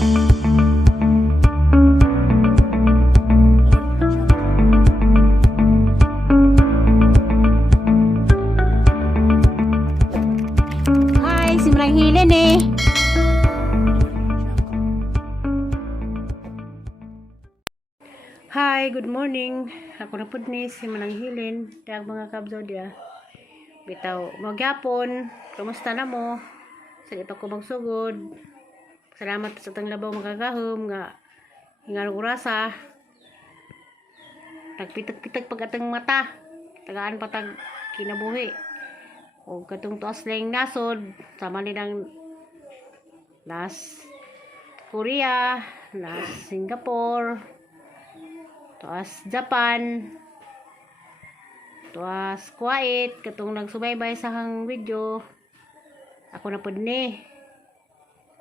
Hi, si Marang Hilin eh. Hi, good morning. Ako na pud ni si Manang Hilin. Dag mga kabzo dia. Bitaw, magyapon. Kumusta na mo? Sa di pa ko magsugod. Salamat sa tang labaw magagahom nga hingan urasa. Tagpitag-pitag pag atang mata. Tagaan patag kinabuhi. O katong tuas lang nasod sama nilang nas Korea, nas Singapore, tuas Japan, tuas Kuwait, katong nagsubaybay sa hang video. Ako na pud ni.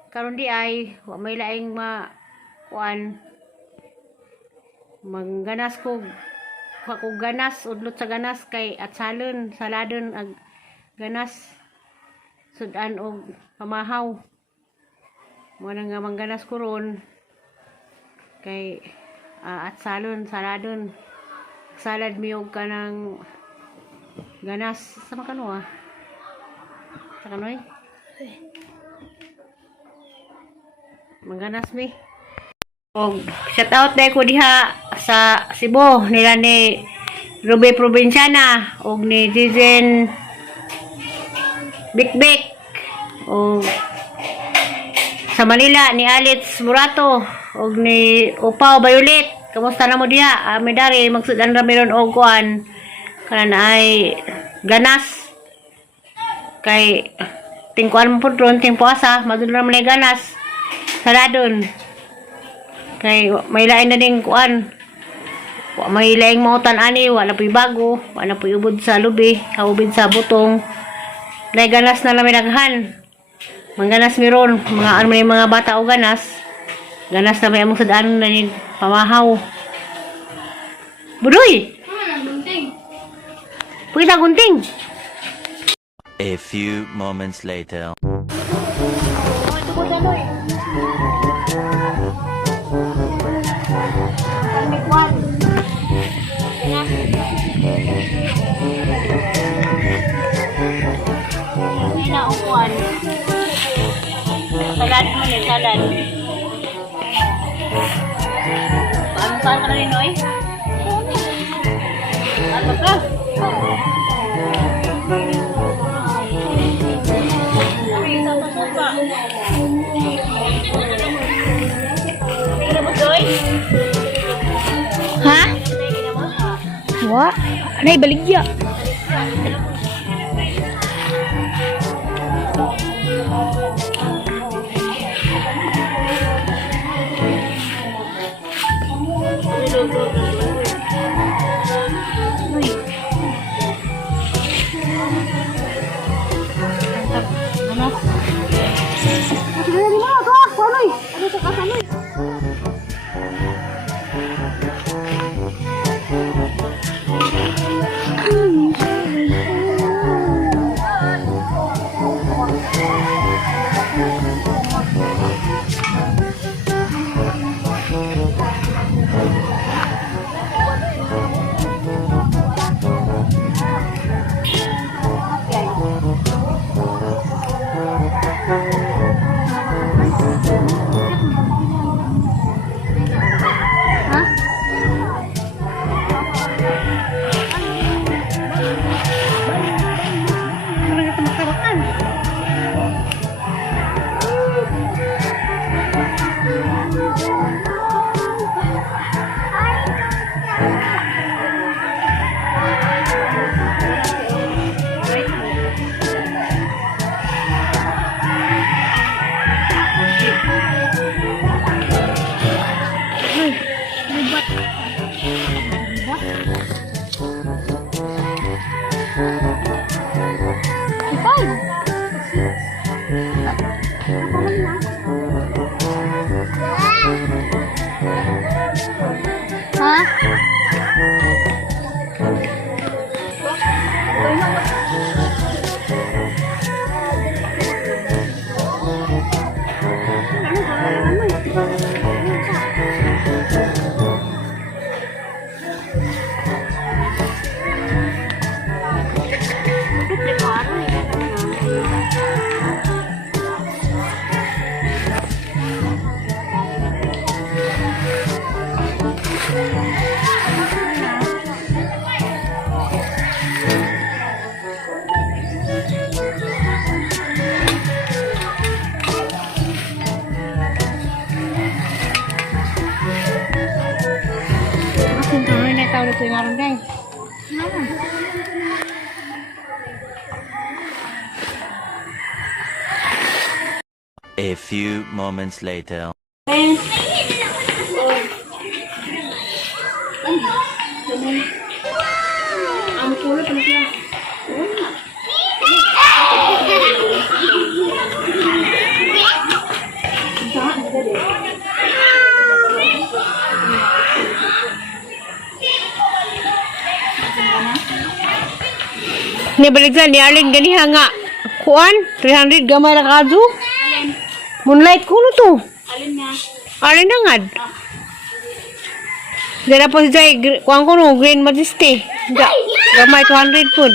Karon di ay wa may laing kuan mangganas ko ganas udlot sa ganas kay at salon saladon ag ganas sudan og pamahaw mo na nga mangganas ko ron kay at salon saladon salad miyog ka ng ganas sama kano sa kanoy mangganas mi og shout out day ko diha sa Cebu nila ni Ruby Provinciana og ni Jizen Bikbik og sa Manila ni Alex Murato og ni Upaw Violet. Kamusta na mo diha? Medari magsudan ra meron og kuan kana ay ganas kay tingkuan mo pud ron ting puasa madul ra man ganas saladon kay may lain na ding kuan wa may laing mautan ani wala puy bago wala puy ubod sa lubi kaubid sa butong lay ganas na lamay daghan mangganas miron mga ano may mga bata o ganas na may among sadaan na ni pamahaw budoy pwede gunting. A few moments later. Naukuan. Salad man eh, salad. Paano ka na rin, Noy? Ano ka? Ha? Wa? Anay baligya. Asin tuloy na tao dito yung aron guys. A few moments later. Ang kulo pa na siya. Nibaligsan ni Alin ganiha nga. Kuan, 300 gamay na kadyo. Moonlight kuno to. Alin nga? Alin na nga. Dala po si Jai, kuan kuno, Green Majesty. Gamay 200 food.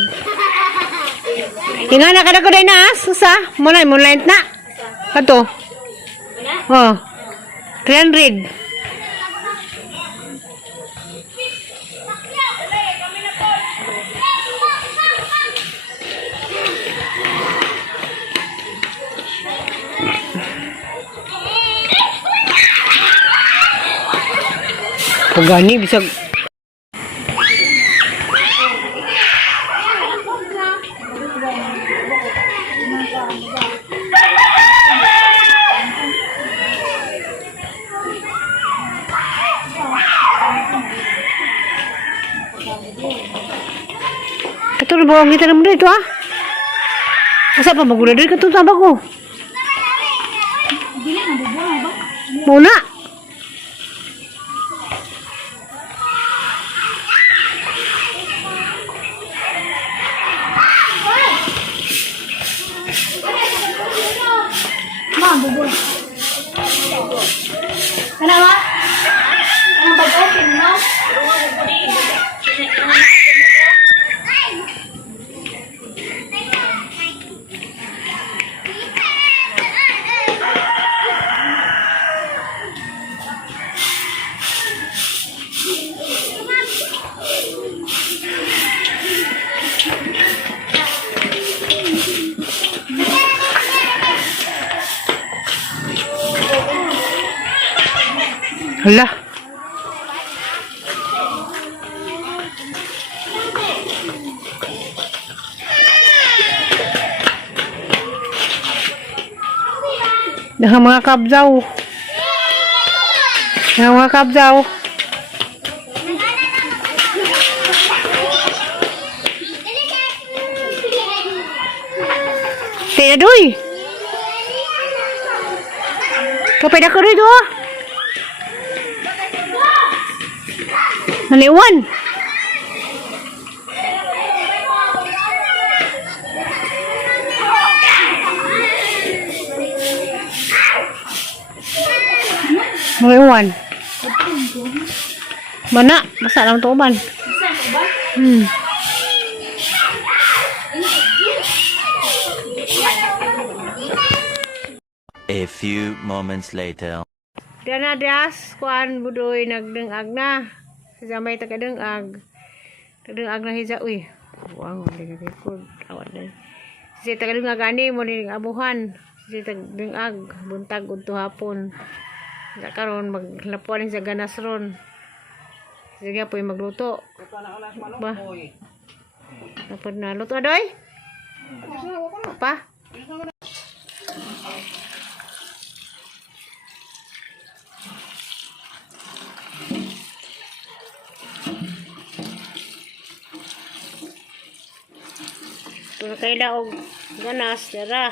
Inga na kada ko day na, susa. Moonlight na. Kato. Oh. 300. Pagani bisag Katulad bawang kita naman dito ah. Asa pa magula dito katulad tabak ko. Muna. Bubol. Kenapa? Ang pag-open mo? Hala. Dah mga kabzaw. Dah mga kabzaw. Tidak doi. Kapay dah keruy tu. Naliwan. Naliwan. Mana? Masak dalam tuban. A few moments later. Dana das kuan budoy nagdengag na. Sa may tagadengag. Tagadengag na hiza uy. Wang di record awat na. Si tagadengag ani mo ni abuhan. Si tagadengag buntag udto hapon. Sa karon maglapuan sa ganas ron. Sige po magluto. Ba. Dapat na luto adoy. Apa? Kaya daog ganas, dara.